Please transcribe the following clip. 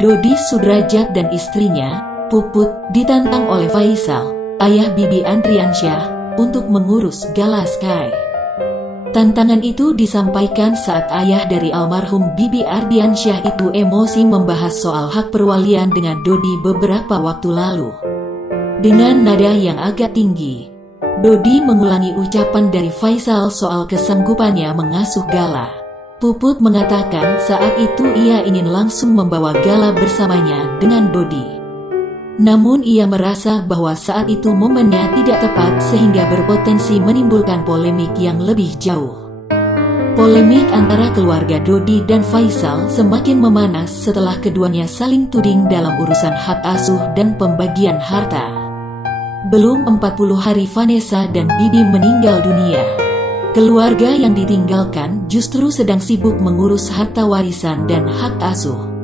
Dodi Sudrajat dan istrinya, Puput, ditantang oleh Faisal, ayah Bibi Andriansyah, untuk mengurus Gala Sky. Tantangan itu disampaikan saat ayah dari almarhum Bibi Ardiansyah itu emosi membahas soal hak perwalian dengan Dodi beberapa waktu lalu. Dengan nada yang agak tinggi, Dodi mengulangi ucapan dari Faisal soal kesanggupannya mengasuh Gala. Puput mengatakan saat itu ia ingin langsung membawa Gala bersamanya dengan Dodi. Namun ia merasa bahwa saat itu momennya tidak tepat sehingga berpotensi menimbulkan polemik yang lebih jauh. Polemik antara keluarga Dodi dan Faisal semakin memanas setelah keduanya saling tuding dalam urusan hak asuh dan pembagian harta. Belum 40 hari Vanessa dan Bibi meninggal dunia. Keluarga yang ditinggalkan justru sedang sibuk mengurus harta warisan dan hak asuh.